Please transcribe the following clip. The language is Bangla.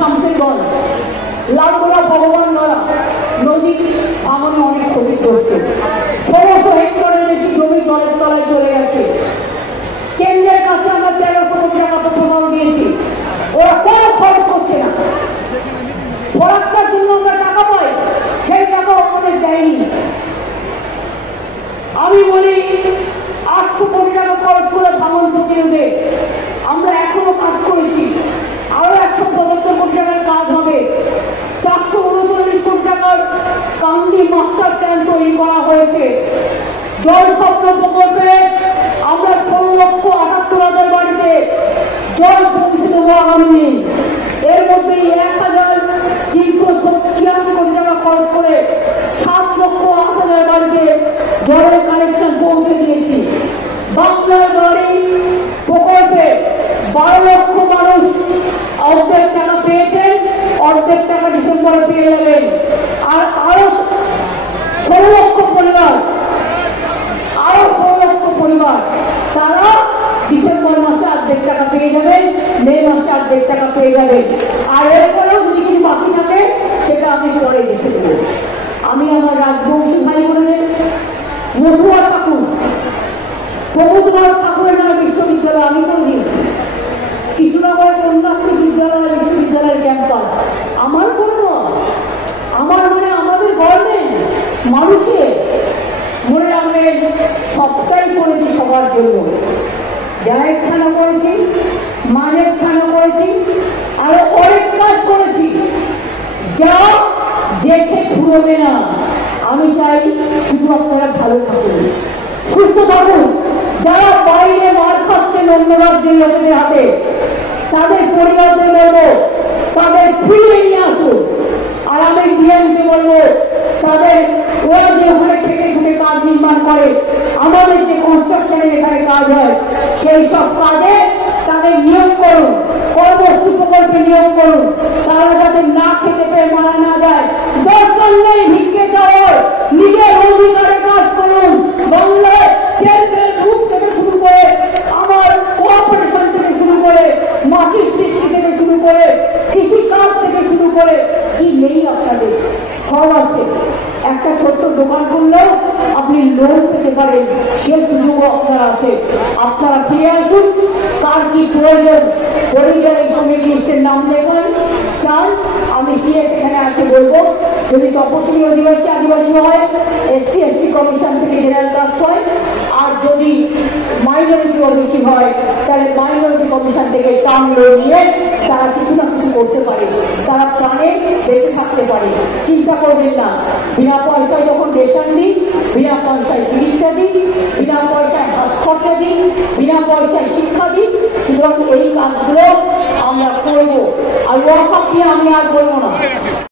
শামসেরগঞ্জ লালগোলা ভগবান নদী ভাঙনে অনেক ক্ষতিগ্রস্ত, 1600 হেক্টরের বেশি জমি জলের তলায় চলে গেছে। কেন্দ্রের কাছে আমরা 1300 কোটি টাকা প্রমাণ দিয়েছি, ওরা কোনো খরচ করছে না। ফরাক্কার জন্য আমরা টাকা পাই, সেই টাকা আমাদের দেয়নি। আমি বলি 800 কোটি টাকা খরচ করে ভাঙন প্রতিরোধে আমরা এখনো কাজ করেছি, আরো 175 কোটি টাকার কাজ হবে। 439 কোটি টাকার কান্দি মাস্টার প্ল্যান তৈরি করা হয়েছে। জল স্বপ্ন প্রকল্পে আমরা 16,78,000 বাড়িতে জল পৌঁছে দেবো আগামী দিন। এর মধ্যে 1,386 কোটি টাকা খরচ করে 7,08,000 বাড়িতে জলের কানেকশন পৌঁছে দিয়েছি। বাংলার বাড়ি প্রকল্পে 12 লক্ষ মানুষ অর্ধেক টাকা পেয়েছেন, অর্ধেক টাকা ডিসেম্বরে পেয়ে যাবেন। আর আরো 16 লক্ষ পরিবার তারা ডিসেম্বর মাসে অর্ধেক টাকা পেয়ে যাবেন, মে মাসে অর্ধেক টাকা পেয়ে যাবেন। আর এরপরেও যদি কিছু বাকি থাকে সেটা আমি পরে দেখে দেবো। আমি আমার রাজবংশী ভাই বোনের মধুয়া ঠাকুর, প্রমোদনাথ ঠাকুরের নামে বিশ্ববিদ্যালয় আমি করে দিয়েছি। কৃষ্ণনগর কন্যাশ্রী বিদ্যালয় বিশ্ববিদ্যালয়ের ক্যাম্পাস আমার করবো, আমার মানে আমাদের গভর্নমেন্ট মানুষের মনে রাখবেন সবটাই করেছি সবার জন্য। জাহেরখানা করেছি, মাঝেরখানা করেছি, আরো অনেক কাজ করেছি যা দেখে ঘুরবে না। আমি চাই শুধু আপনারা ভালো থাকুন, সুস্থ থাকুন। যারা বাইরে মার খাচ্ছেন অন্য রাজ্যের লোকেদের হাতে, তাদের পরিবারকে বলবো তাদের ফিরিয়ে নিয়ে আসুন। আর আমি ডিএমকে বলবো তাদের ওরা যে ওখানে থেকে থেকে কাজ নির্মাণ করে, আমাদের যে কনস্ট্রাকশনের এখানে কাজ হয় সেই সব কাজে তাদের নিয়োগ করুন, কর্মসূচি প্রকল্পে নিয়োগ করুন। তারা যাতে না খেতে পেয়ে মারা না যায়, দরকার নেই ভিক্ষে যাওয়ার, নিজের অধিকারে কাজ করুন। বাংলায় কেন্দ্রের রূপ থেকে শুরু করে আমার কোঅপারেশন থেকে শুরু করে মাটির সৃষ্টি থেকে শুরু করে কৃষি কাজ থেকে শুরু করে কি নেই আপনাদের, সব আছে। একটা ছোট্ট দোকান করলেও আপনি লোন পেতে পারেন, সে সুযোগ আপনার আছে। আপনারা ফিরে আসুন, কার কি প্রয়োজন পরিবার এই সঙ্গে লিস্টের নাম দেবেন চান, আমি সিএস এখানে আছে বলবো। যদি তপশিলি আদিবাসী হয়, SC ST কমিশন থেকে জেনারেল ট্রাস্ট হয়, আর যদি মাইনরিটি ওবিসি হয় তাহলে মাইনরিটি কমিশন থেকে টার্ম লোন নিয়ে তারা কিছু না কিছু করতে পারে, তারা প্রাণে বেঁচে থাকতে পারে। চিন্তা করবেন না, বিনা পয়সায় যখন রেশন দিই, বিনা পয়সায় চিকিৎসা দিই, বিনা পয়সায় হাত খরচা দিই, বিনা পয়সায় শিক্ষা দিই। সুতরাং এই কাজগুলো আমরা করবো। আর ওয়াকফ নিয়ে আমি আর বলবো না।